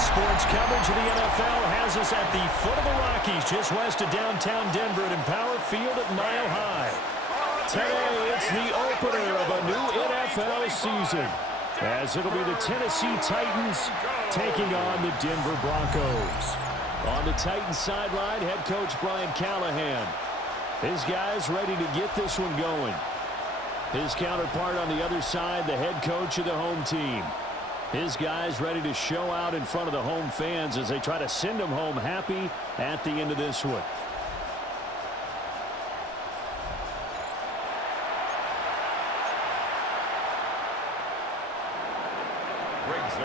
Sports coverage of the NFL has us at the foot of the Rockies, just west of downtown Denver at Empower Field at Mile High. Today, it's the opener of a new NFL season, as it'll be the Tennessee Titans taking on the Denver Broncos. On the Titans sideline, head coach Brian Callahan. His guys ready to get this one going. His counterpart on the other side, the head coach of the home team. His guys ready to show out in front of the home fans as they try to send them home happy at the end of this one.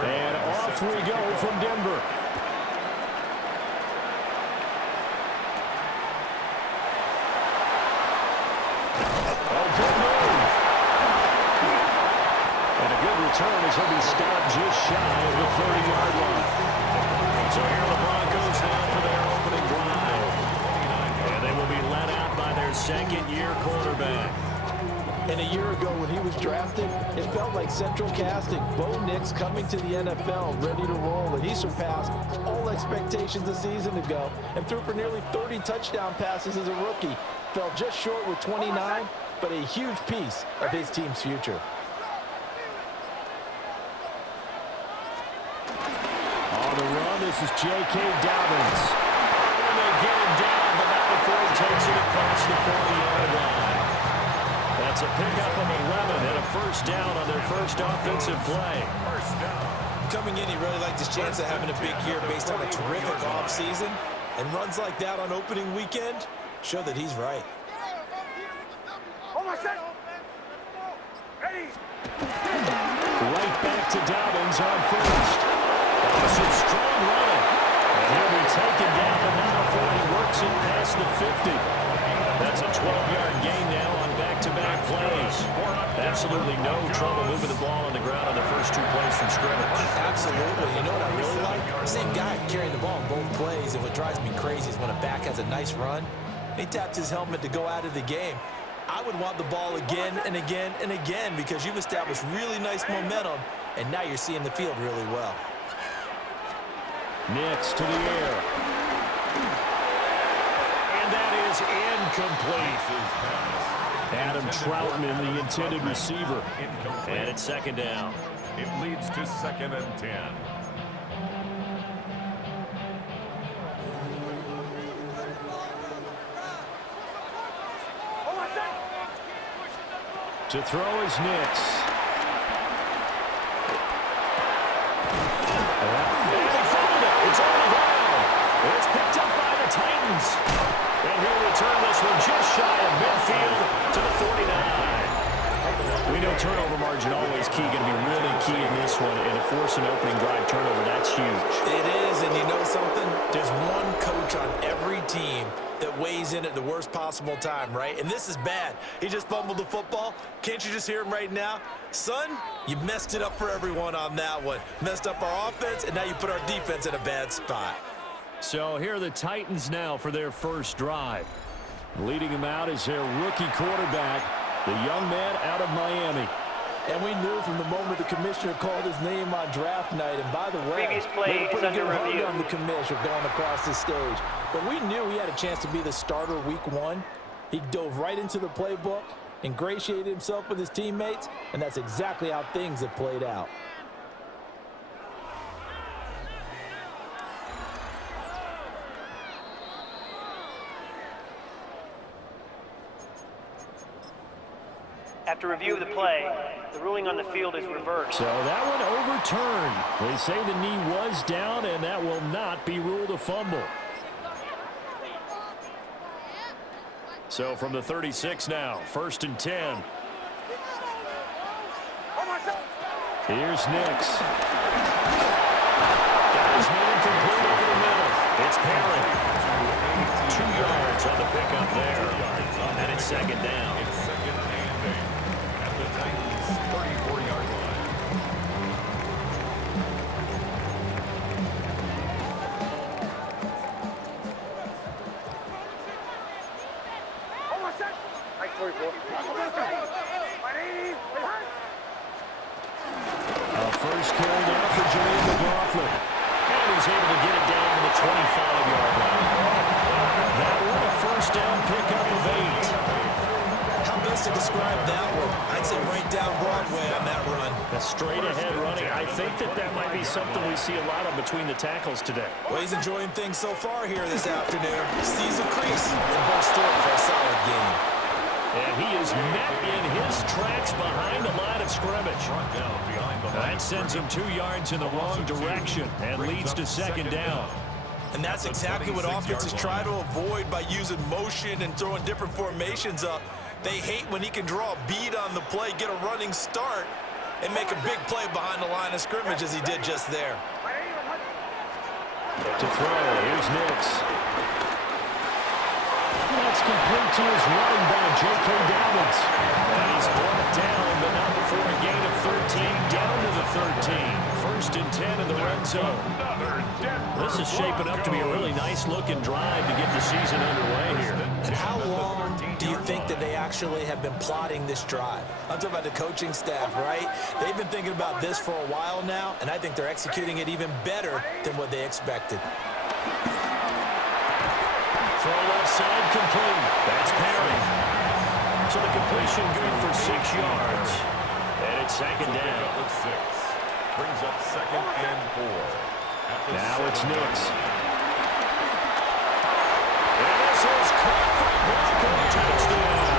And off we go from Denver. Return as he'll be stopped just shy of the 30-yard line. So here are the Broncos now for their opening drive. And they will be led out by their second-year quarterback. And a year ago when he was drafted, it felt like central casting. Bo Nix coming to the NFL, ready to roll, and he surpassed all expectations a season ago and threw for nearly 30 touchdown passes as a rookie. Fell just short with 29, but a huge piece of his team's future. This is J.K. Dobbins. And they get him down, but not before he takes it across the 40-yard line. That's a pickup of 11 and a first down on their first offensive play. Coming in, he really liked his chance of having a big year based on a terrific offseason. And runs like that on opening weekend show that he's right. Right back to Dobbins on first. Some strong running. And he'll be taken down, but not before he works it past the 50. That's a 12-yard gain now on back-to-back plays. Absolutely no trouble moving the ball on the ground on the first two plays from scrimmage. Absolutely. You know what I really like? Same guy carrying the ball in both plays, and what drives me crazy is when a back has a nice run, he taps his helmet to go out of the game. I would want the ball again and again and again because you've established really nice momentum, and now you're seeing the field really well. Nix to the air. And that is incomplete. Adam Troutman, the intended receiver. And it's second down. It leads to 2nd and 10. To throw is Nix. It's on the ground. It's picked up by the Titans. And he'll return this one just shy of midfield to the 49. We know turnover margin always key, going to be really key in this one. And to force an opening drive turnover, that's huge. It is, and you know something? There's one coach on every team that weighs in at the worst possible time, right? And this is bad. He just fumbled the football. Can't you just hear him right now? Son, you messed it up for everyone on that one. Messed up our offense, and now you put our defense in a bad spot. So here are the Titans now for their first drive. Leading them out is their rookie quarterback, the young man out of Miami. And we knew from the moment the commissioner called his name on draft night. And by the way, previous play is under review on the commissioner going across the stage. But we knew he had a chance to be the starter week one. He dove right into the playbook, ingratiated himself with his teammates, and that's exactly how things have played out. After review of the play, the ruling on the field is reversed. So that one overturned. They say the knee was down, and that will not be ruled a fumble. So from the 36 now, 1st and 10. Here's Nix. Guys moving complete over the middle. It's Perrin. 2 yards on the pickup there. And it's second down. At the Titans' 34-yard line. First carry now for Jermaine McLaughlin. And was able to get it down to the 25-yard line. That one a first down pickup of 8. How best to describe that one? I'd say right down Broadway on that run. A straight-ahead running. I think that might be something we see a lot of between the tackles today. Well, he's enjoying things so far here this afternoon. Sees a crease and bursts through it for a solid gain. And he is met in his tracks behind the line of scrimmage. That sends him 2 yards in the wrong direction and leads to second down. And that's exactly what offenses try to avoid by using motion and throwing different formations up. They hate when he can draw a bead on the play, get a running start, and make a big play behind the line of scrimmage as he did just there. To throw, here's Nix. That's complete to his running back, J.K. Dobbins. And he's brought down, but not before a gain of 13, down to the 13. First and 10 in the red zone. This is shaping up to be a really nice-looking drive to get the season underway here. And how long do you think that they actually have been plotting this drive? I'm talking about the coaching staff, right? They've been thinking about this for a while now, and I think they're executing it even better than what they expected. Throw left side complete. That's Perry. So the completion good for 6 yards. And it's second down. Brings up second and 4. Now it's Nix. And this is caught for a Bronco touchdown.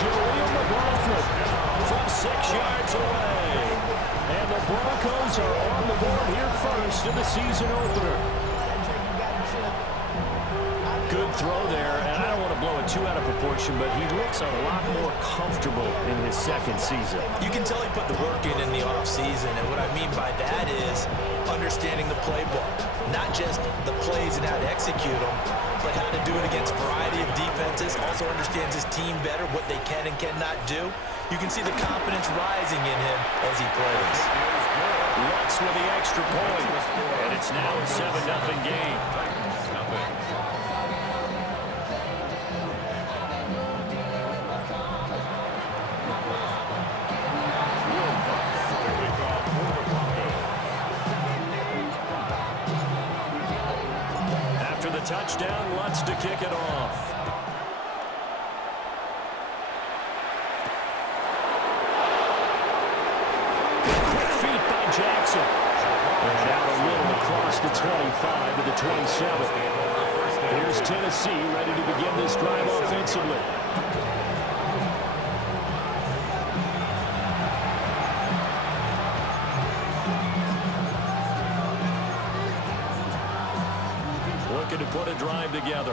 Julian McLaughlin from 6 yards away. And the Broncos are on the board here first in the season opener. Good throw there, and I don't want to blow it too out of proportion, but he looks a lot more comfortable in his second season. You can tell he put the work in the offseason, and what I mean by that is understanding the playbook. Not just the plays and how to execute them, but how to do it against a variety of defenses. Also understands his team better, what they can and cannot do. You can see the confidence rising in him as he plays. Lutz with the extra point, and it's now a 7-0 game. Touchdown, Lutz to kick it off. Quick feet by Jackson. And out a little across the 25 to the 27. Here's Tennessee ready to begin this drive offensively. To put a drive together.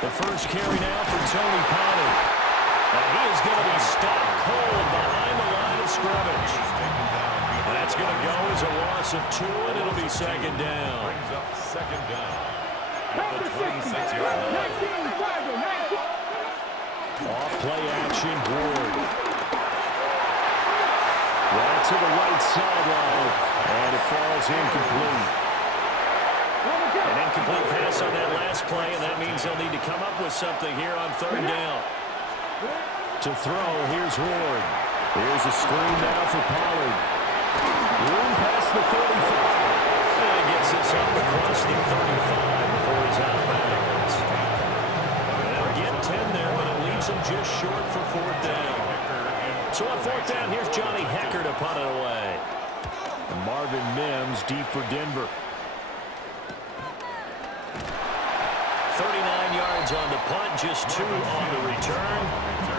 The first carry now for Tony Pollard. And he is going to be stopped cold behind the line of scrimmage. That's going to go as a loss of 2, and it'll be second down. Brings up second down at the 26-yard line. Off play action, Ward. Right to the right sideline, and it falls incomplete. An incomplete pass on that last play, and that means they'll need to come up with something here on third down. To throw, here's Ward. Here's a screen now for Pollard. Room past the 35. And he gets this up across the 35 before he's out of bounds. They'll get 10 there, but it leaves him just short for fourth down. So on fourth down, here's Johnny Hecker to punt it away. And Marvin Mims deep for Denver. 39 yards on the punt, just 2 on the return.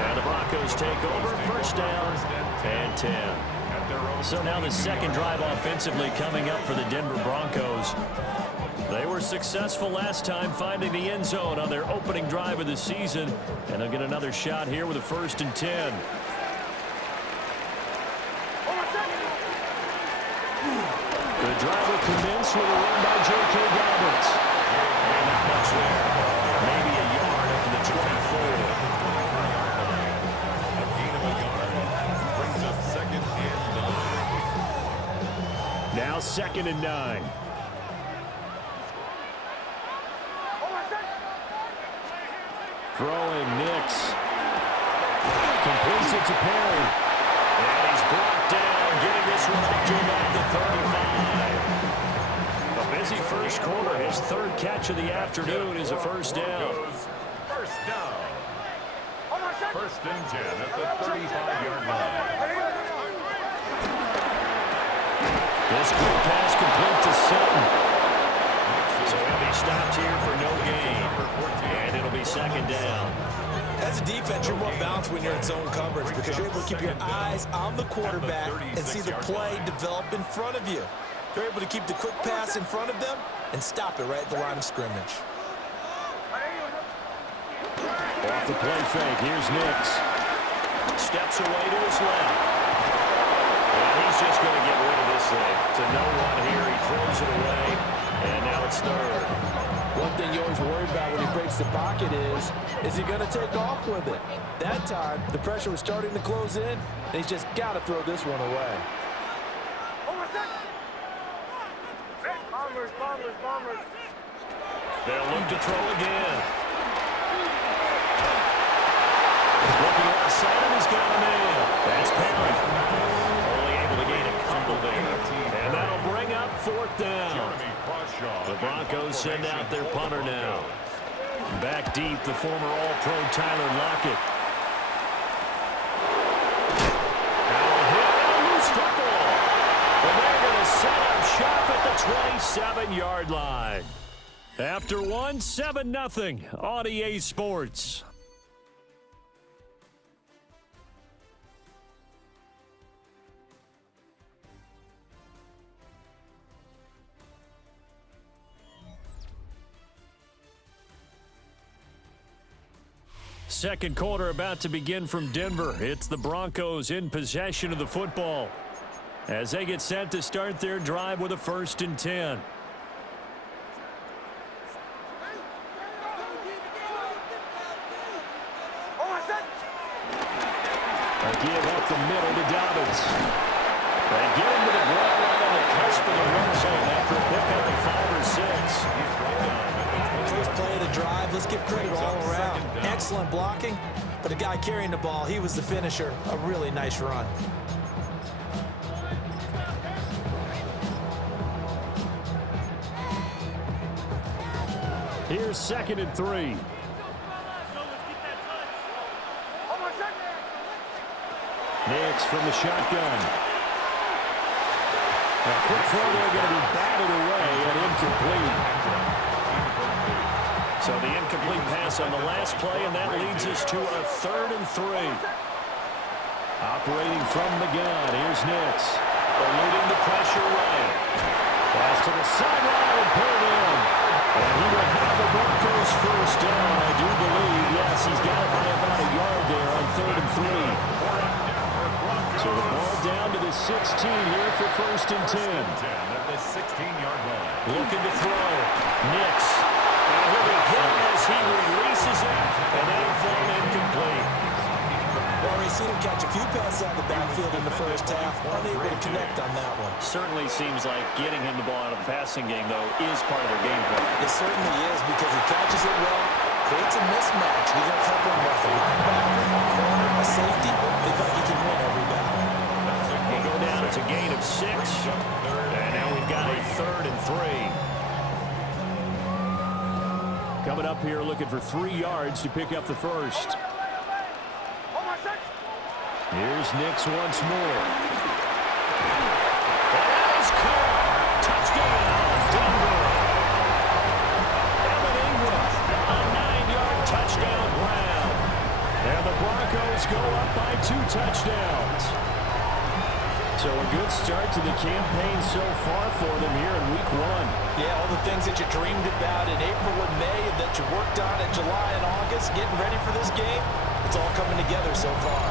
And the Broncos take over, first down and 10. So now the second drive offensively coming up for the Denver Broncos. They were successful last time finding the end zone on their opening drive of the season. And they'll get another shot here with a first and 10. The drive will commence with a run by J.K. Dobbins. And not much there. Maybe a yard up to the 24. A gain of a yard. Brings up second and 9. Now second and 9. Throwing Nix. Complete Feeds it to Perry. And he's brought down, getting this one up to about the 35. A busy first quarter. His third catch of the afternoon is a first down. First down. First and 10 at the 35-yard line. This quick pass complete to Sutton. So he'll be stopped here for no gain. And it'll be second down. As a defense, you're more balanced when you're in zone coverage because you're able to keep your eyes on the quarterback and see the play develop in front of you. You're able to keep the quick pass in front of them and stop it right at the line of scrimmage. Off the play fake, here's Nix. Steps away to his left. And he's just going to get rid of this thing. To no one here, he throws it away, and now it's third. One thing you always worry about when he breaks the pocket is he going to take off with it? That time, the pressure was starting to close in, and he's just got to throw this one away. They'll look to throw again. Looking outside, and he's got him in. That's Perry. Only able to gain a couple there. And that'll bring up fourth down. The Broncos send out their punter now. Back deep, the former All-Pro Tyler Lockett. Now a hit and a loose football. And they're going to set up shop at the 27-yard line. After one, 7-0 on EA Sports. Second quarter about to begin from Denver. It's the Broncos in possession of the football as they get set to start their drive with a 1st and 10. A give up the middle to Dobbins. They get him to the ground right on the cusp of the run zone after a pickup of 5 or 6. First play of the drive, let's give credit all around. Excellent blocking, but the guy carrying the ball, he was the finisher. A really nice run. Here's 2nd and 3. Nix from the shotgun. A quick throw there going to be batted away and incomplete. So the incomplete pass on the last play, and that leads us to a 3rd and 3. Operating from the gun, here's Nix. Eluding the pressure right. Pass to the sideline and pulled in. And he will have the Broncos first down, I do believe. Yes, he's got it by about a yard there on 3rd and 3. So the ball down to the 16 here for 1st and 10. At the 16-yard line. Looking to throw. Nix. And he'll be hit as he releases it. And that'll fall incomplete. Well, we've seen him catch a few passes out of the backfield in the first half. Unable to connect on that one. Certainly seems like getting him the ball out of the passing game, though, is part of their game plan. It certainly is because he catches it well, creates a mismatch. You're going to cover him with a linebacker, a corner, a safety. They think he can win every battle. We'll go down as a gain of 6. And now we've got a 3rd and 3. Coming up here looking for 3 yards to pick up the first. Here's Nix once more. That is caught. Touchdown, Denver. Evan Ingram, a 9-yard touchdown grab. And the Broncos go up by 2 touchdowns. So a good start to the campaign so far for them here in week 1. Yeah, all the things that you dreamed about in April and May and that you worked on in July and August, getting ready for this game, it's all coming together so far.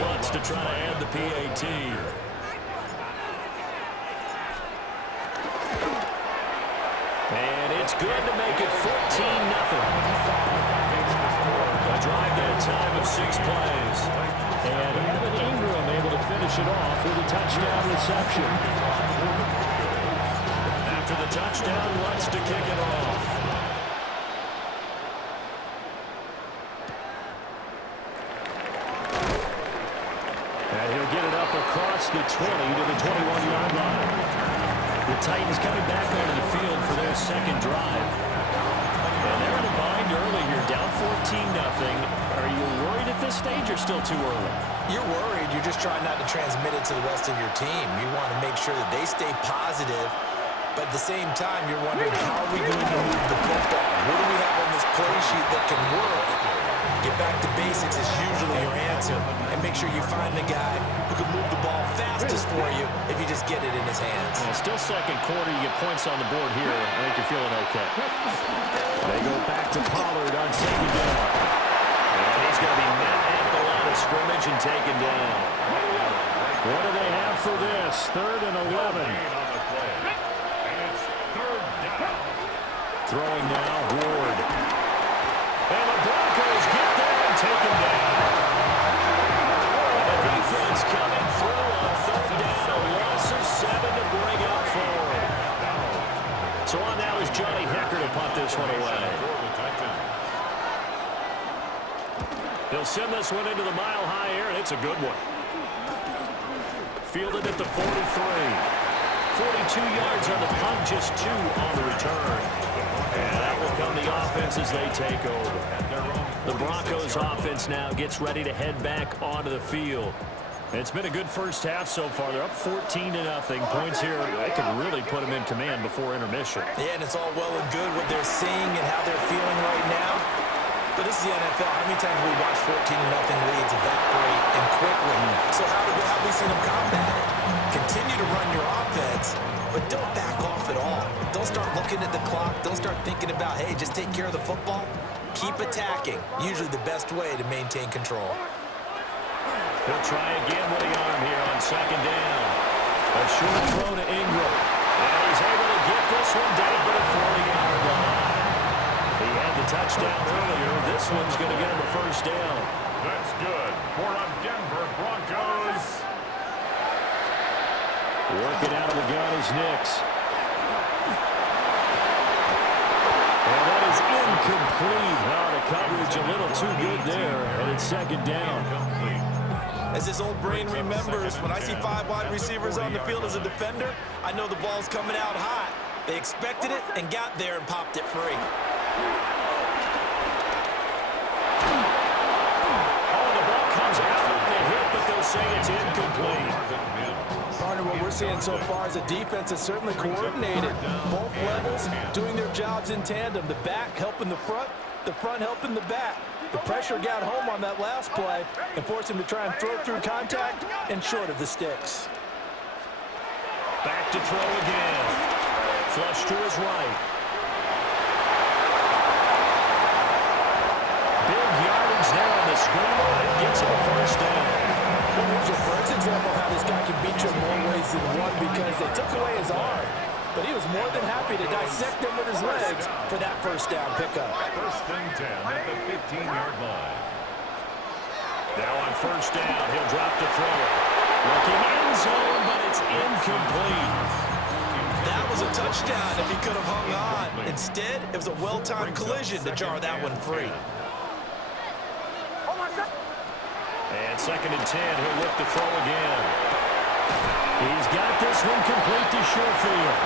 Wants to try to add the PAT. And it's good to make it 14-0. A drive that time of 6 plays. And Evan Ingram able to finish it off with a touchdown reception. After the touchdown, Lutz to kick it off. And he'll get it up across the 20 to the 21-yard line. The Titans coming back onto the field for their second drive. And they're in a bind early here, down 14-0. Are you worried at this stage or still too early? You're worried. You're just trying not to transmit it to the rest of your team. You want to make sure that they stay positive. But at the same time, you're wondering, how are we going to move the football? What do we have on this play sheet that can work? Get back to basics is usually your answer. And make sure you find the guy who can move the ball fastest for you if you just get it in his hands. Yeah, still second quarter. You get points on the board here. I think you're feeling okay. They go back to Pollard on second down. And he's going to be met at the line of scrimmage and taken down. What do they have for this? 3rd and 11. Throwing now, Ward. And the Broncos get there and take him down. And the defense coming through on 3rd down. A loss of 7 to bring up 4. So on now is Johnny Hecker to punt this one away. He'll send this one into the mile-high air, and it's a good one. Fielded at the 43. 42 yards on the punt, just 2 on the return. And that will come the offense as they take over. The Broncos offense now gets ready to head back onto the field. And it's been a good first half so far. They're up 14-0. Points here, they could really put them in command before intermission. Yeah, and it's all well and good what they're seeing and how they're feeling right now. But this is the NFL. How many times have we watched 14-0 leads evaporate and quickly? So how have we seen them combat it? Continue to run your offense, but don't back off at all. Don't start looking at the clock. Don't start thinking about, hey, just take care of the football. Keep attacking. Usually the best way to maintain control. He'll try again with the arm here on second down. A short throw to Ingram. And he's able to get this one down to the 40-yard line. He had the touchdown earlier. This one's going to get him a first down. That's good for a Denver Broncos. Working out of the gun is Nix. And that is incomplete. Now the coverage a little too good there. And it's second down. As this old brain remembers, when I see 5 wide receivers on the field as a defender, I know the ball's coming out hot. They expected it and got there and popped it free. Oh, the ball comes out of the hit, but they'll say it's incomplete. Partner, what we're seeing so far is a defense that's certainly coordinated. Both levels doing their jobs in tandem. The back helping the front helping the back. The pressure got home on that last play and forced him to try and throw through contact and short of the sticks. Back to throw again. Flush to his right. Big yardage there on the scramble. It gets him a first down. Well, here's your first example of how this guy can beat you in more ways than one, because they took away his arm. But he was more than happy to dissect them with his legs for that first down pickup. 1st and 10 at the 15-yard line. Now on first down, he'll drop to throw it. Looking end zone, but it's incomplete. That was a touchdown if he could have hung on. Instead, it was a well-timed collision to jar that one free. And 2nd and 10, he'll look to throw again. He's got this one complete to Sherfield.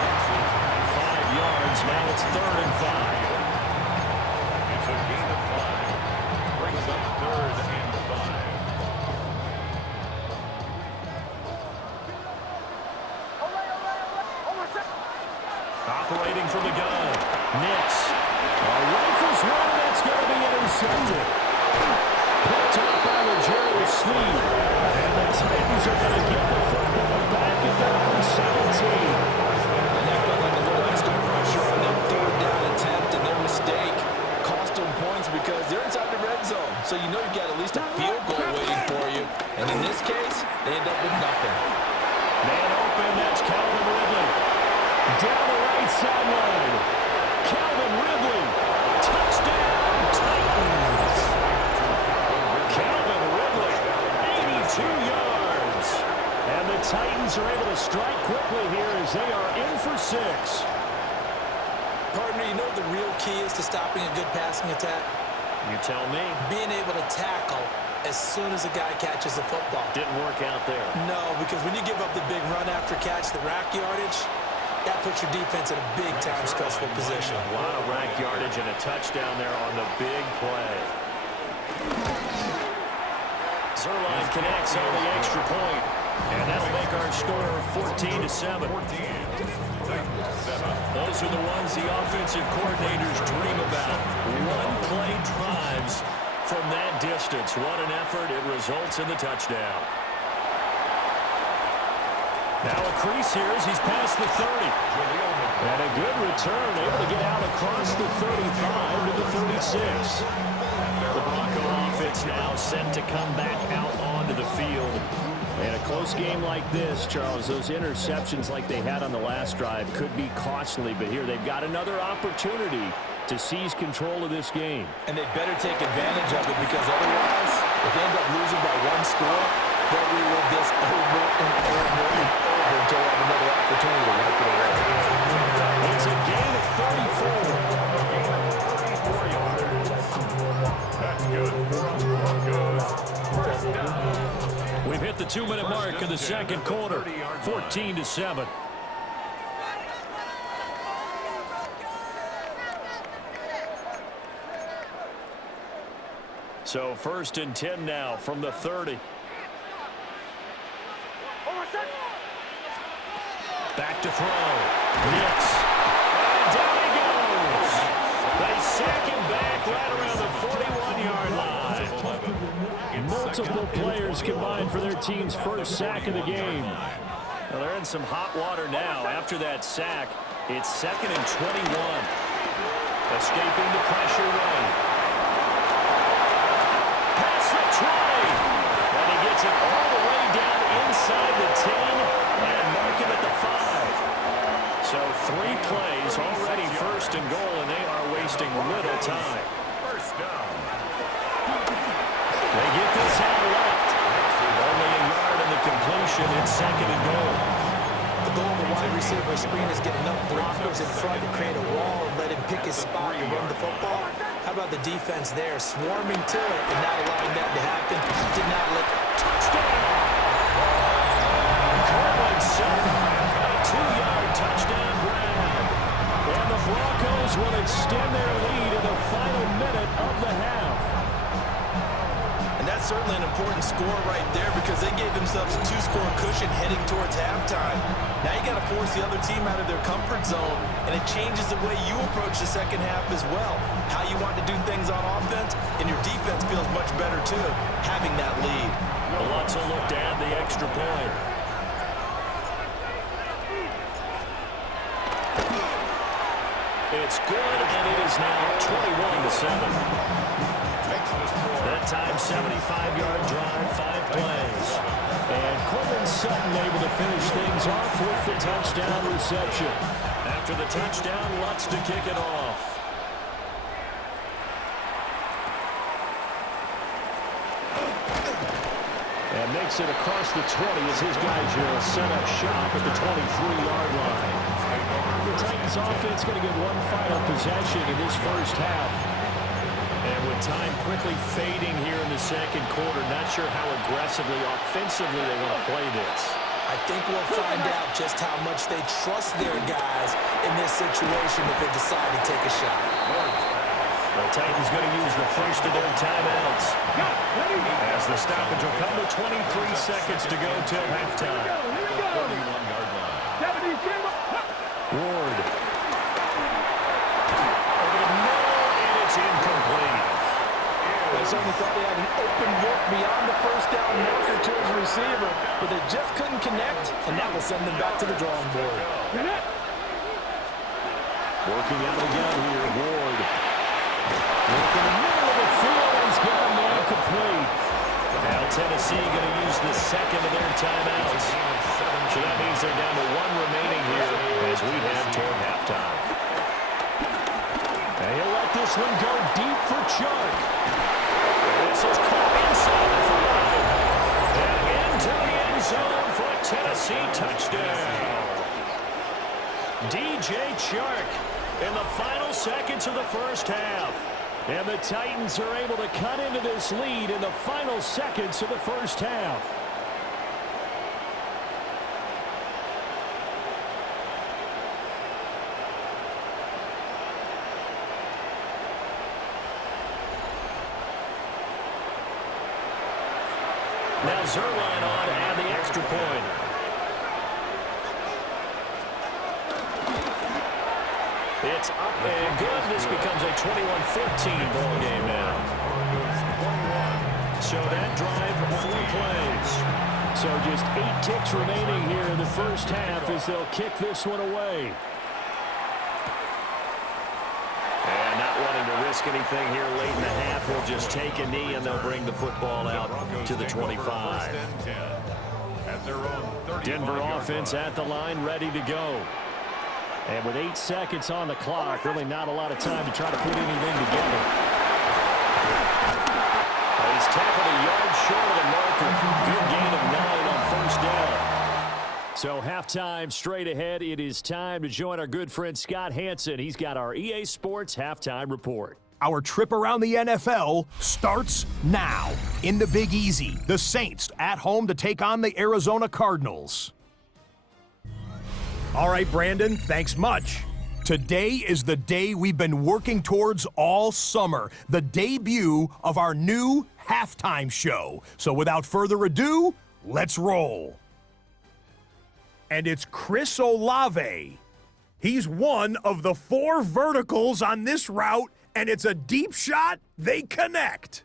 5 yards, now it's 3rd and 5. It's a gain of 5. Brings up 3rd and 5. Operating from the gun. Nix. A rifles one, that's going to be intercepted. Picked up by Jerry Sneed. And the Titans are going to get the football back at their own 17. And that felt like a little extra pressure on that 3rd down attempt, and their mistake cost them points because they're inside the red zone. So you know you've got at least a field goal waiting for you. And in this case, they end up with nothing. Man open, that's Calvin Ridley. Down the right sideline. Calvin Ridley. Touchdown, Titans. Calvin Ridley, 80 Titans are able to strike quickly here as they are in for 6. Partner, you know the real key is to stopping a good passing attack? You tell me. Being able to tackle as soon as a guy catches the football. Didn't work out there. No, because when you give up the big run after catch, the rack yardage, that puts your defense in a big-time stressful position. A lot of rack yardage and a touchdown there on the big play. Zerline connects on the extra point, and that'll make our score 14-7. Those are the ones the offensive coordinators dream about. One-play drives from that distance. What an effort. It results in the touchdown. Now a crease here as he's past the 30. And a good return, able to get out across the 35 to the 36. The Bronco offense now set to come back out onto the field. And a close game like this, Charles, those interceptions like they had on the last drive could be costly. But here they've got another opportunity to seize control of this game. And they better take advantage of it, because otherwise, if they end up losing by 1 score, they'll relive this over and over and over until they have another opportunity to wipe it away. It's a gain of 34. That's good for the Broncos. First down. We've hit the 2-minute mark of the second quarter, 14-7. So 1st and 10 now from the 30. Back to throw. Nix. And down he goes. They sack him back right around the 41-yard line. Multiple players combined for their team's first sack of the game. Well, they're in some hot water now. After that sack, it's 2nd and 21. Escaping the pressure run. Past the 20. And he gets it all the way down inside the 10 and mark him at the 5. So 3 plays, already 1st and goal, and they are wasting little time. First down. They get this out left. Only a yard in the completion. It's 2nd and goal. The goal of the wide receiver screen is get enough blockers in front to create a wall and let him pick his spot and run the football. How about the defense there, swarming to it and not allowing that to happen? Did not let Touchdown! Coleman Sutton, a 2-yard touchdown grab. And the Broncos will extend their lead in the final minute of the half. And that's certainly an important score right there, because they gave themselves a 2-score cushion heading towards halftime. Now you got to force the other team out of their comfort zone, and it changes the way you approach the second half as well. How you want to do things on offense, and your defense feels much better too, having that lead. Lots of look to add the extra point. It's good, and it is now 21-7. That time, 75-yard drive, 5 plays. And Coleman Sutton able to finish things off with the touchdown reception. After the touchdown, Lutz to kick it off. And makes it across the 20 as his guys will set up shop at the 23-yard line. The Titans offense going to get one final possession in this first half. And with time quickly fading here in the second quarter, not sure how aggressively, offensively they want to play this. I think we'll find out just how much they trust their guys in this situation if they decide to take a shot. The Titans going to use the first of their timeouts. As the stoppage will come with 23 seconds to go till halftime. Ward. Over the middle, and it's incomplete. They certainly thought they had an open look beyond the first down marker to his receiver, but they just couldn't connect, and that will send them back to the drawing board. Working out again here, Ward. Working in the middle of the field, he's got a man complete. Now Tennessee going to use the second of their timeouts. So that means they're down to 1 remaining here as we head toward halftime. And he'll let this one go deep for Chark. This is caught inside the 5. And into the end zone for a Tennessee USC touchdown. DJ Chark in the final seconds of the first half. And the Titans are able to cut into this lead in the final seconds of the first half. Now Zerline on to add the extra point. It's up and good. This becomes a 21-14 ball game now. So that drive, 4 plays. So just 8 ticks remaining here in the first half as they'll kick this one away. And not wanting to risk anything here late in the half, he'll just take a knee and they'll bring the football out to the 25. Denver offense at the line, ready to go. And with 8 seconds on the clock, really not a lot of time to try to put anything together. He's tackled a yard short of the marker. Good gain of 9 on first down. So halftime straight ahead. It is time to join our good friend Scott Hansen. He's got our EA Sports halftime report. Our trip around the NFL starts now. In the Big Easy, the Saints at home to take on the Arizona Cardinals. All right, Brandon, thanks much. Today is the day we've been working towards all summer, the debut of our new halftime show. So without further ado, let's roll. And it's Chris Olave. He's one of the 4 verticals on this route, and it's a deep shot. They connect.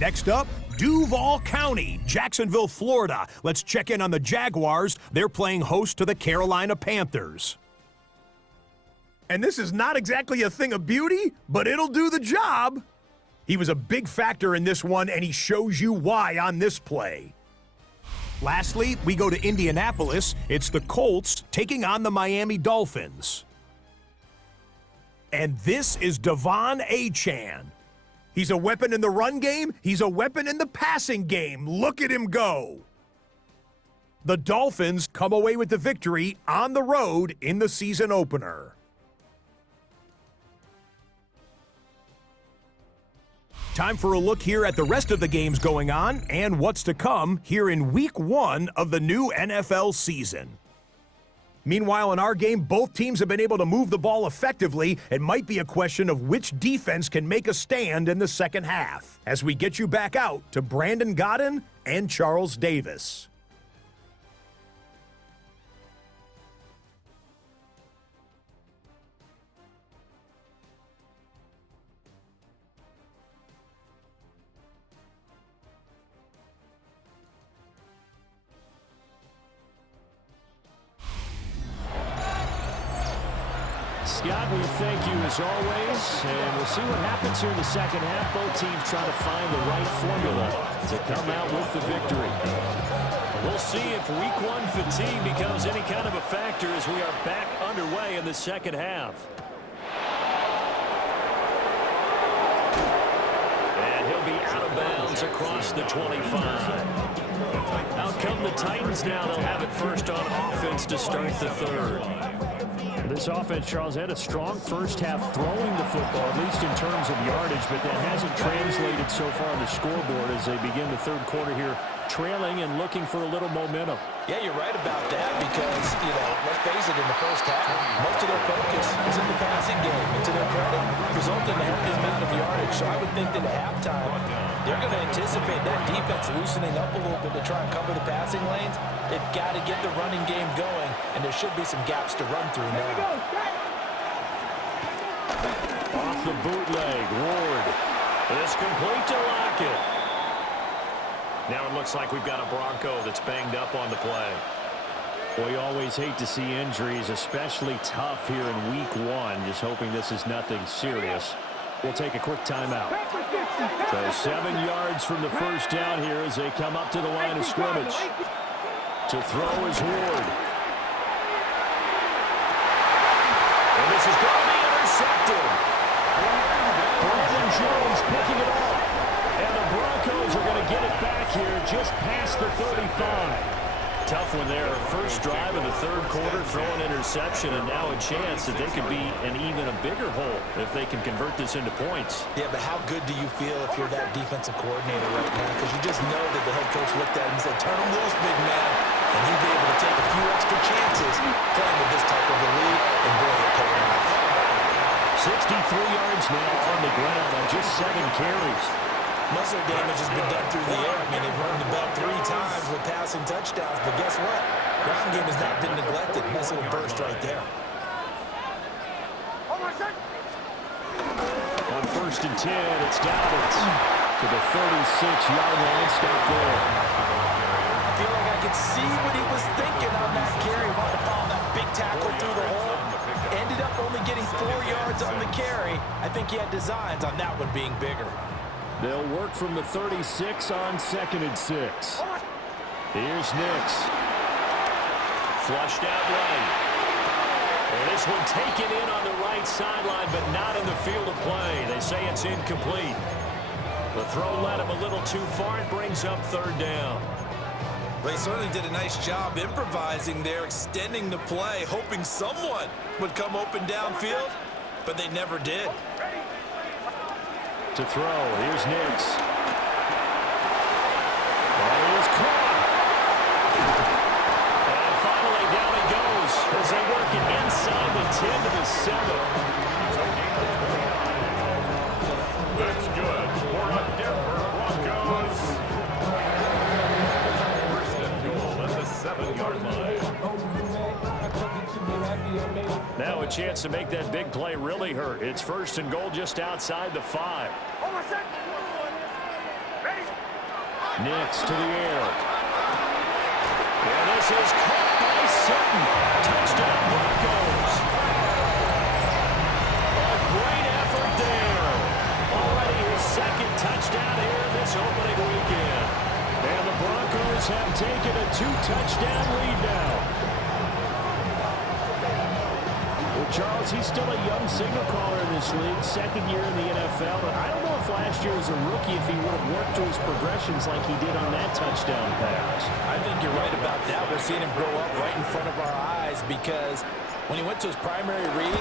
Next up, Duval County, Jacksonville, Florida. Let's check in on the Jaguars. They're playing host to the Carolina Panthers. And this is not exactly a thing of beauty, but it'll do the job. He was a big factor in this one, and he shows you why on this play. Lastly, we go to Indianapolis. It's the Colts taking on the Miami Dolphins. And this is Devon Achane. He's a weapon in the run game. He's a weapon in the passing game. Look at him go. The Dolphins come away with the victory on the road in the season opener. Time for a look here at the rest of the games going on and what's to come here in Week 1 of the new NFL season. Meanwhile, in our game, both teams have been able to move the ball effectively. It might be a question of which defense can make a stand in the second half. As we get you back out to Brandon Godden and Charles Davis. Scott, we thank you as always, and we'll see what happens here in the second half. Both teams trying to find the right formula to come out with the victory. We'll see if Week 1 fatigue becomes any kind of a factor as we are back underway in the second half. And he'll be out of bounds across the 25. Out come the Titans now. They'll have it first on offense to start the third. This offense, Charles, had a strong first half throwing the football, at least in terms of yardage, but that hasn't translated so far on the scoreboard as they begin the third quarter here, trailing and looking for a little momentum. Yeah, you're right about that because, let's face it, in the first half, most of their focus is in the passing game. And to their credit, resulted in a healthy amount of yardage. So I would think that at halftime, they're going to anticipate that defense loosening up a little bit to try and cover the passing lanes. They've got to get the running game going, and there should be some gaps to run through now. Off the bootleg, Ward. It's complete to Lockett. Now it looks like we've got a Bronco that's banged up on the play. Well, you always hate to see injuries, especially tough here in Week 1. Just hoping this is nothing serious. We'll take a quick timeout. So 7 yards from the first down here as they come up to the line of scrimmage. To throw is Ward. And this is going to be intercepted. Brandon Jones picking it up. And the Broncos are going to get it back here just past the 35. Tough one there. First drive of the third quarter, throw an interception, and now a chance that they could be in even a bigger hole if they can convert this into points. Yeah, but how good do you feel if you're that defensive coordinator right now? Because you just know that the head coach looked at him and said, turn him loose, big man. And he'd be able to take a few extra chances playing with this type of a lead, and boy, it paid off. 63 yards now on the ground on just 7 carries. Most of their damage has been done through the air. I mean, they've run the ball 3 times with passing touchdowns, but guess what? Ground game has not been neglected. Nice little burst right there. On 1st and 10, it's Dobbins to the 36-yard line. Stop there. I feel like I could see what he was thinking on that carry. Wanted to follow that big tackle through the hole. Ended up only getting 4 yards on the carry. I think he had designs on that one being bigger. They'll work from the 36 on 2nd and 6. Here's Nix. Flushed out right. And this one taken in on the right sideline, but not in the field of play. They say it's incomplete. The throw led him a little too far. It brings up 3rd down. They certainly did a nice job improvising there, extending the play, hoping someone would come open downfield, but they never did. To throw, here's Nix. Ball is caught. And finally, down he goes as they work it inside the 10 to the 7. That's good for a Denver Broncos. First and goal at the 7-yard line. Now a chance to make that big play really hurt. It's 1st and goal just outside the 5. Nix to the air. And this is caught by Sutton. Touchdown Broncos. A great effort there. Already his 2nd touchdown here this opening weekend. And the Broncos have taken a 2-touchdown lead now. Charles, he's still a young signal caller in this league, 2nd year in the NFL. And I don't know if last year as a rookie, if he would have worked through his progressions like he did on that touchdown pass. I think you're right about that. We're seeing him grow up right in front of our eyes because when he went to his primary read,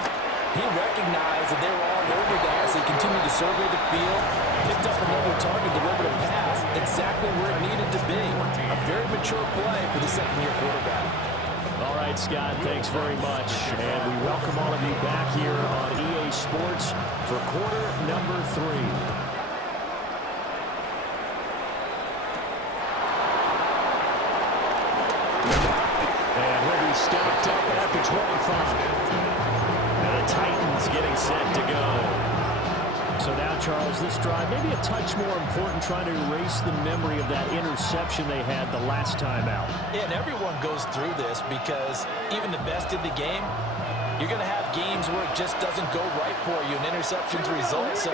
he recognized that they were all over that as he continued to survey the field, picked up another target, delivered a pass, exactly where it needed to be. A very mature play for the 2nd-year quarterback. All right, Scott, thanks very much. And we welcome all of you back here on EA Sports for quarter number 3. And he'll be stopped up at the 25. And the Titans getting set to go. So now, Charles, this drive maybe a touch more important, trying to erase the memory of that interception they had the last time out. Yeah, and everyone goes through this because even the best in the game, you're going to have games where it just doesn't go right for you and interceptions result. So,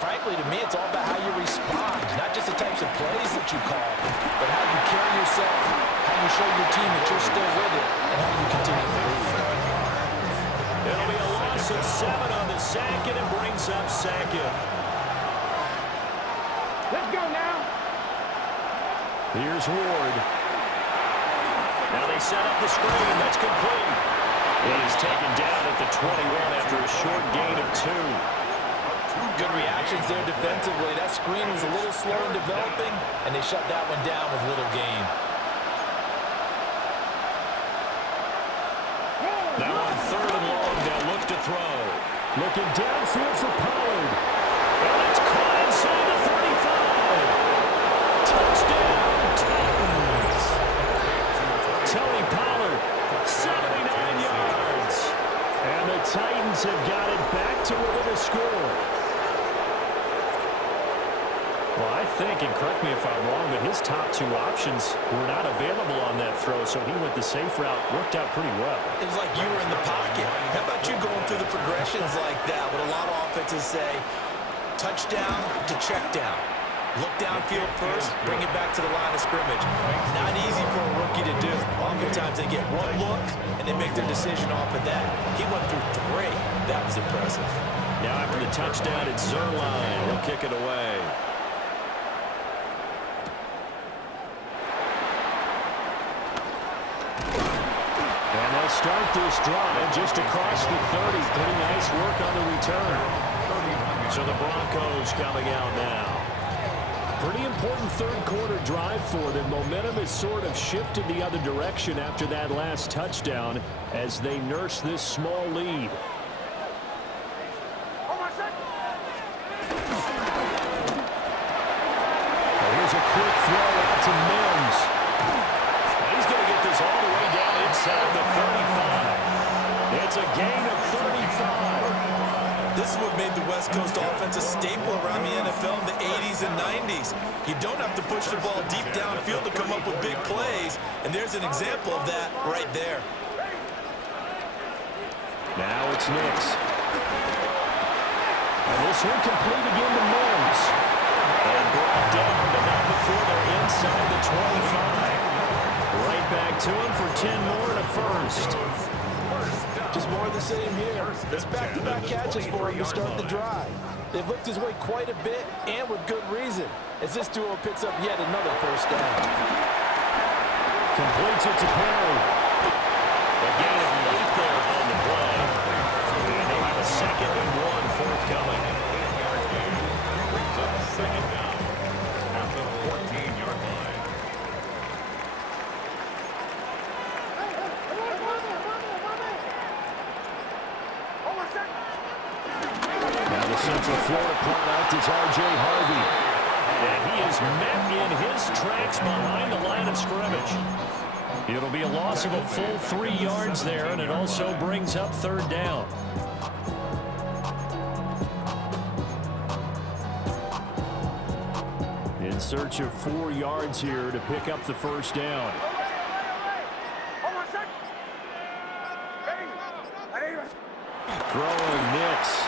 frankly, to me, it's all about how you respond, not just the types of plays that you call, but how you carry yourself, how you show your team that you're still with it, and how you continue to lead. It'll be a loss of 7 on the sack, and it brings up 2nd. Let's go now. Here's Ward. Now they set up the screen. That's complete. He's taken down at the 21 after a short gain of 2. Good reactions there defensively. That screen was a little slow in developing, and they shut that one down with little gain. Now on 3rd and long, they'll look to throw. Looking downfield for Pollard. And it's caught inside the 35. Touchdown, Titans. Tony Pollard, 79 yards. And the Titans have got it back to within a score. Well, I think, and correct me if I'm wrong, but his top 2 options were not available on that throw, so he went the safe route. Worked out pretty well. It was like you were in the pocket. How about you going through the progressions like that? What a lot of offenses say, touchdown to check down. Look downfield first, bring it back to the line of scrimmage. Not easy for a rookie to do. Oftentimes they get one look, and they make their decision off of that. He went through 3. That was impressive. Now after the touchdown, it's Zerline. He'll kick it away. they'll start this drive just across the 30. Pretty nice work on the return. So the Broncos coming out now. Pretty important third quarter drive for them. Momentum has sort of shifted the other direction after that last touchdown as they nurse this small lead. Here's a quick throw out to Mims. And he's going to get this all the way down inside the 35. It's a gain of 35. This is what made the West Coast offense a staple around the NFL in the 80s and 90s. You don't have to push the ball deep downfield to come up with big plays, and there's an example of that right there. Now it's Nix. And this one complete again to Mims. And brought down, but not before they're inside the 25. Right back to him for 10 more and a first. Just more of the same here. It's back-to-back catches for him to start the drive. They've looked his way quite a bit, and with good reason, as this duo picks up yet another first down. Completes it to Perry. A gain of 8 there on the play. And they'll have a 2nd and 1 forthcoming. Brings up a 2nd down at the 14-yard line. Now the Central Florida product is R.J. Harvey. And he is met in his tracks behind the line of scrimmage. It'll be a loss of a full 3 yards there, and it also brings up 3rd down. In search of 4 yards here to pick up the first down. Throwing Nix.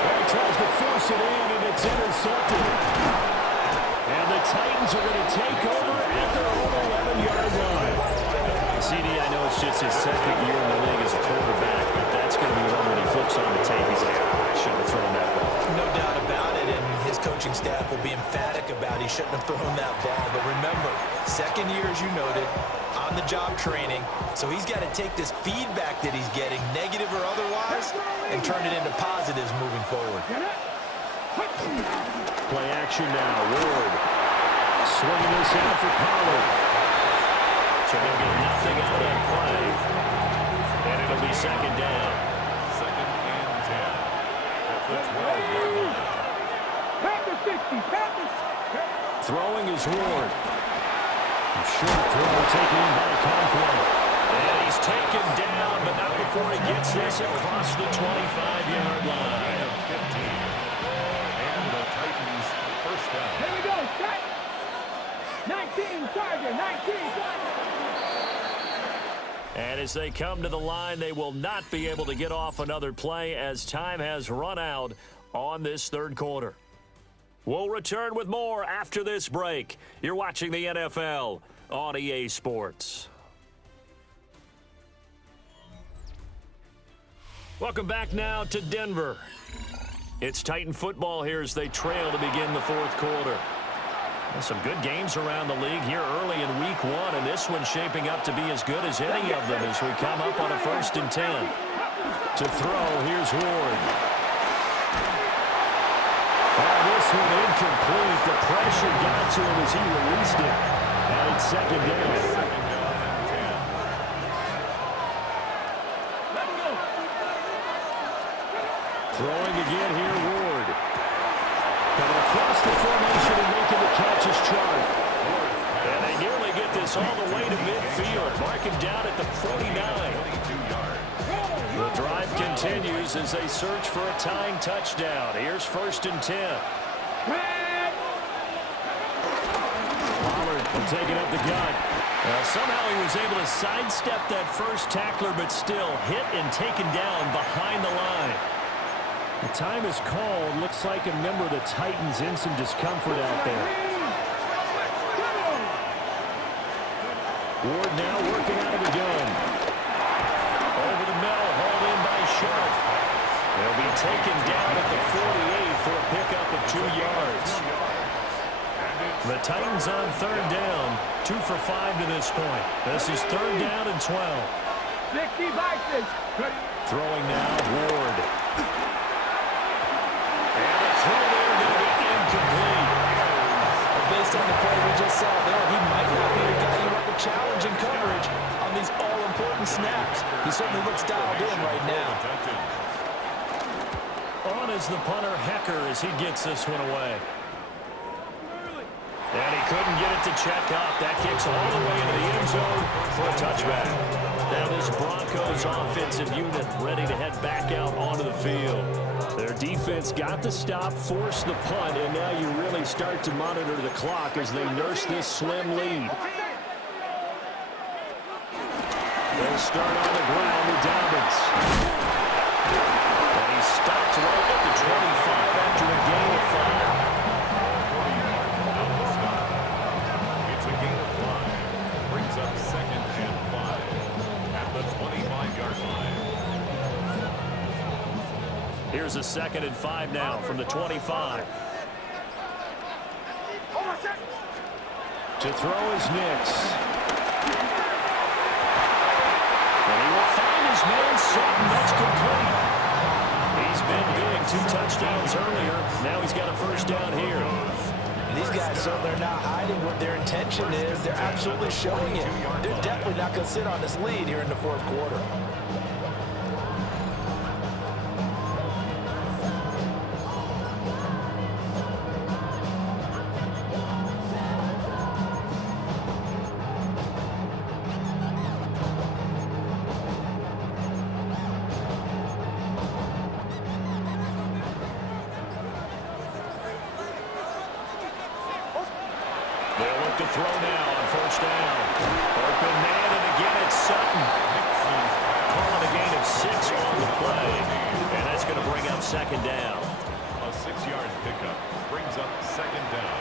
He tries to force it in, and it's intercepted. And the Titans are going to take over at their own 11-yard line. CD, I know it's just his 2nd year in the league as a quarterback, but that's going to be one when he flips on the tape. He's like, I shouldn't have thrown that ball. No doubt about it, and his coaching staff will be emphatic about he shouldn't have thrown that ball. But remember, 2nd year, as you noted, on-the-job training, so he's got to take this feedback that he's getting, negative or otherwise, and turn it into positives moving forward. Play action now. Ward swinging this out for Pollard. So they'll get nothing out of that play. And it'll be 2nd down. 2nd and 10 at the 12-yard line. Throwing is Ward. Short throw taken by Conklin. And he's taken down, but not before he gets this across the 25-yard line. 15. And the Titans first down. Here we go, set. 19, Charger, 19. And as they come to the line, they will not be able to get off another play as time has run out on this 3rd quarter. We'll return with more after this break. You're watching the NFL on EA Sports. Welcome back now to Denver. It's Titan football here as they trail to begin the 4th quarter. Well, some good games around the league here early in week 1, and this one's shaping up to be as good as any of them as we come up on a 1st and 10. To throw, here's Ward. This one incomplete. The pressure got to him as he released it. And it's 2nd down. Throwing again here, Ward. Coming across the formation and making the catch is Chark. And they nearly get this all the way to midfield. Mark him down at the 49. The drive continues as they search for a tying touchdown. Here's 1st and 10. Pollard taking up the gun. Somehow he was able to sidestep that first tackler, but still hit and taken down behind the line. The time is called. Looks like a member of the Titans in some discomfort out there. Ward now working out of the gun. Over the middle, hauled in by Sharp. They'll be taken down at the 48 for a pickup of 2 yards. The Titans on 3rd down, 2 for 5 to this point. This is 3rd down and 12. 60 boxes. Throwing now, Ward. And the throw there going to be incomplete. Based on the play we just saw there, he might not be the guy you want to challenge in coverage on these all-important snaps. He certainly looks dialed in right now. On is the punter, Hecker, as he gets this one away. And he couldn't get it to check up. That kicks all the way into the end zone for a touchback. Now this Broncos offensive unit ready to head back out onto the field. Their defense got the stop, forced the punt, and now you really start to monitor the clock as they nurse this slim lead. They'll start on the ground with Dobbins. And he stopped right at the 25 after a gain of 5. It's a gain of 5. Brings up 2nd and 5 at the 25-yard line. Here's a 2nd and 5 now from the 25. To throw is Nix. And he will find his man Sutton. That's complete. He's been big. 2 touchdowns earlier. Now he's got a first down here. These guys certainly are not hiding what their intention is. They're absolutely showing it. They're definitely not going to sit on this lead here in the 4th quarter. They'll look to throw now on first down. Open man, and again it's Sutton. Calling a gain of 6 on the play. And that's going to bring up 2nd down. A 6-yard pickup brings up 2nd down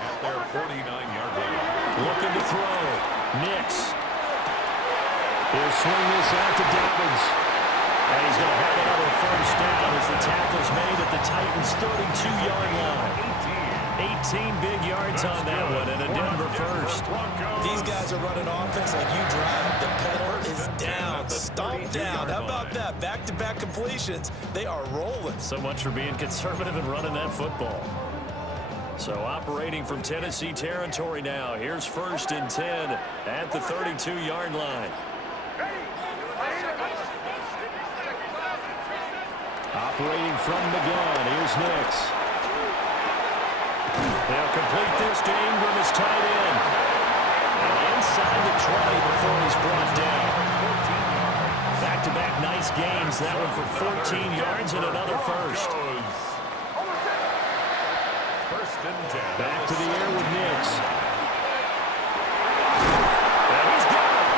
at their 49-yard line. Looking to throw. Nix. He'll swing this out to Dobbins. And he's going to have another first down as the tackle's made at the Titans' 32-yard line. 18 big yards on that one, and a Denver first. These guys are running offense like you drive. The pedal is down, stomped down. How about that? Back-to-back completions. They are rolling. So much for being conservative and running that football. So operating from Tennessee territory now. Here's 1st and 10 at the 32-yard line. Operating from the gun. Here's Nix. They'll complete this to Ingram as tight end. And inside the 20 before he's brought down. Back-to-back nice gains. That one for 14 yards and another first. 1st and 10. Back to the air with Nix. And he's got it.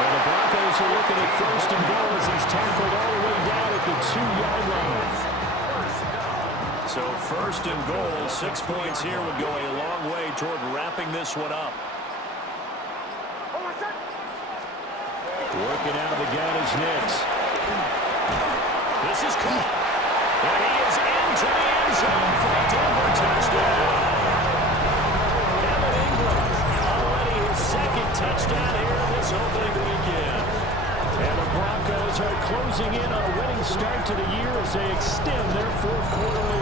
And the Broncos are looking at 1st and goal as he's tackled all the way down at the 2-yard line. So 1st and goal, 6 points here would go a long way toward wrapping this one up. Working out of the gun is Nix. This is caught. And he is into the end zone for a Denver touchdown. Evan Ingram, already his 2nd touchdown here this opening weekend. And the Broncos are closing in on a winning start to the year as they extend their 4th quarter lead.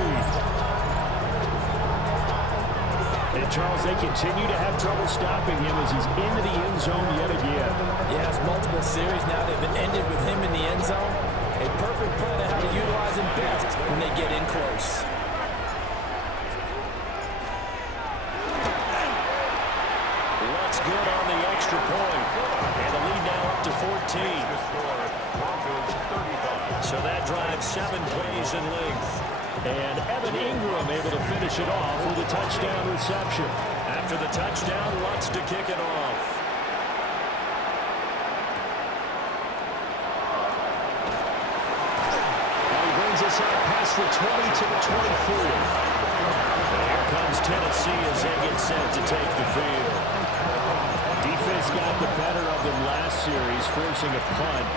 And Charles, they continue to have trouble stopping him as he's into the end zone yet again. Yeah, it's multiple series now that have ended with him in the end zone. A perfect plan on how to utilize him best when they get in close. What's good on the extra point. And the lead now up to 14. So that drives 7 plays in length. And Evan Ingram able to finish it off with a touchdown reception. After the touchdown, wants to kick it off. And he brings us out past the 20 to the 24. And here comes Tennessee as they get set to take the field. Defense got the better of them last series, forcing a punt.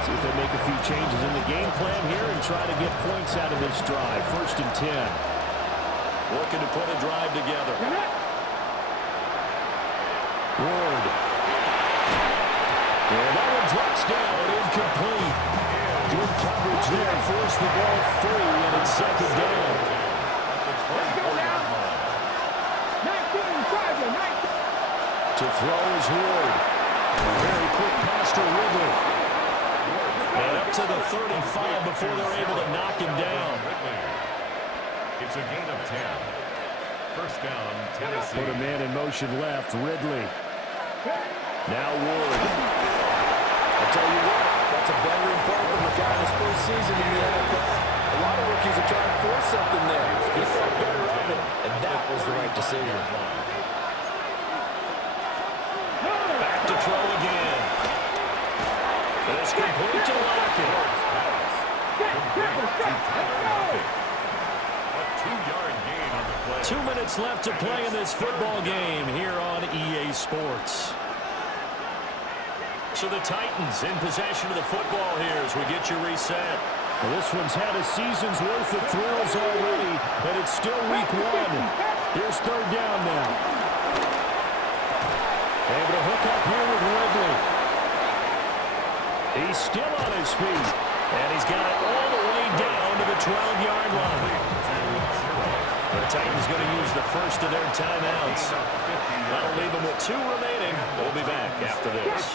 See if they make a few changes in the game plan here and try to get points out of this drive. 1st and 10. Looking to put a drive together. Ward. And that one drops down, incomplete. Good coverage there, forced the ball free, and it's second down. Let's go now. 19, Charger, 19. To throw is Ward. A very quick pass to Ridley. And up to the 35 before they're able to knock him down. It's a gain of 10. First down, Tennessee. Put a man in motion left, Ridley. Now Ward. I'll tell you what, that's a veteran play from the guy in his first season in the NFL. A lot of rookies are trying to force something there. He thought better of it, and that was the right decision. Back to throw again. It's complete to Lockett. A 2-yard gain on the play. 2 minutes left to play in this football game here on EA Sports. So the Titans in possession of the football here as we get you reset. Well, this one's had a season's worth of thrills already, but it's still week 1. Here's third down now. Able to hook up here with Ridley. He's still on his feet, and he's got it all the way down to the 12-yard line. The Titans going to use the first of their timeouts. That'll leave them with 2 remaining. We'll be back after this.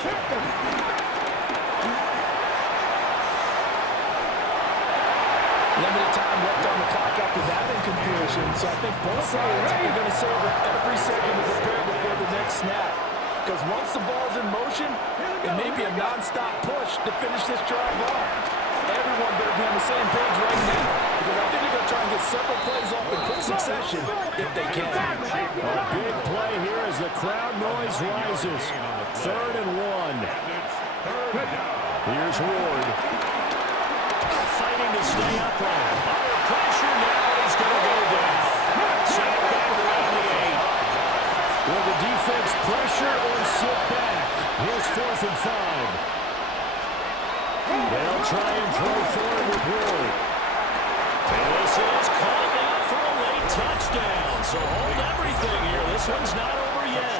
Limited time left on the clock after that incompletion, so I think both sides are going to savor every second to prepare before the next snap. Because once the ball's in motion, it may be a non-stop push to finish this drive off. Everyone better be on the same page right now, because I think they're going to try and get several plays off in quick succession if they can. A big play here as the crowd noise rises. 3rd and 1. Here's Ward. Fighting to stay upright. Under pressure now, he's going to go down. Sack back around the 8. Will the defense pressure or sit back? Here's 4th and 5. They'll try and throw forward with Ward. And this is called out for a late touchdown. So hold everything here. This one's not over yet.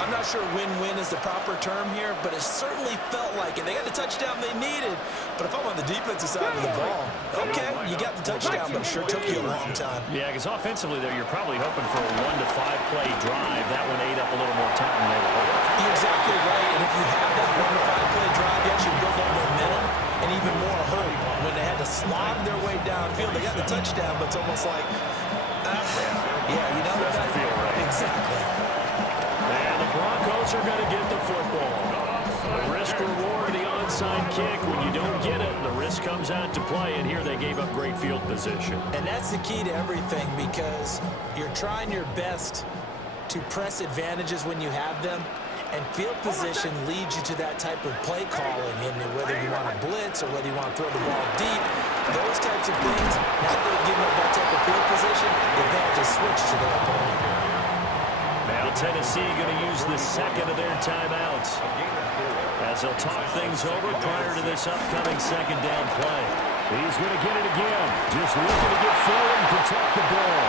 I'm not sure win-win is the proper term here, but it certainly felt like it. They got the touchdown they needed, but if I'm on the defensive side of the ball, okay, you got the touchdown, but it sure took you a long time. Yeah, because offensively there, you're probably hoping for a 1 to 5 play drive. That one ate up a little more time than they were hoping. You're exactly right, and if you have that 1 to 5 play drive, you actually build up momentum and even more hope. When they had to slog their way downfield, they got the touchdown, but it's almost like, yeah, you know what? Doesn't feel right. Exactly. And the Broncos are going to get the football. The risk reward of the onside kick. When you don't get it, the risk comes out to play, and here they gave up great field position. And that's the key to everything, because you're trying your best to press advantages when you have them, and field position leads you to that type of play calling, and whether you want to blitz or whether you want to throw the ball deep, those types of things, now that they've given up that type of field position, the advantage is switched to their opponent. Now Tennessee going to use the second of their timeouts as they'll talk things over prior to this upcoming second down play. He's going to get it again. Just looking to get forward and protect the ball.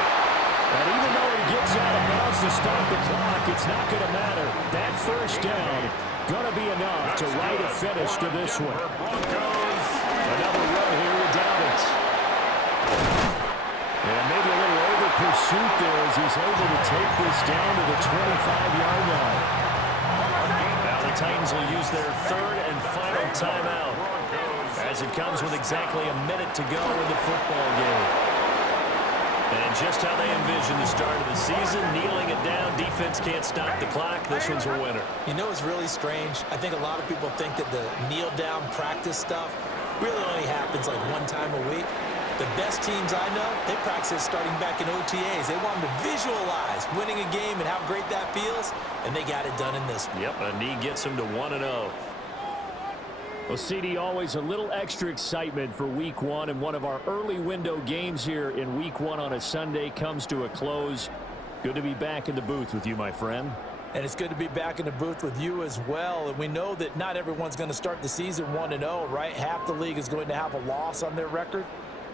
And even though he gets out of bounds to start the clock, it's not going to matter. That first down going to be enough to write a finish to this one. Another run here with Dobbins. And maybe a little over pursuit there as he's able to take this down to the 25-yard line. Now the Titans will use their 3rd and final timeout as it comes with exactly a minute to go in the football game. And just how they envision the start of the season, kneeling it down, defense can't stop the clock. This one's a winner. You know, it's really strange. I think a lot of people think that the kneel-down practice stuff really only happens like 1 time a week. The best teams I know, they practice starting back in OTAs. They want them to visualize winning a game and how great that feels, and they got it done in this one. Yep, a knee gets them to 1-0. Well, CD, always a little extra excitement for Week 1, and one of our early window games here in Week 1 on a Sunday comes to a close. Good to be back in the booth with you, my friend. And it's good to be back in the booth with you as well. And we know that not everyone's going to start the season 1-0, right? Half the league is going to have a loss on their record.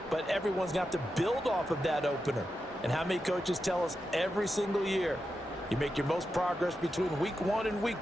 But everyone's going to have to build off of that opener. And how many coaches tell us every single year, you make your most progress between Week 1 and Week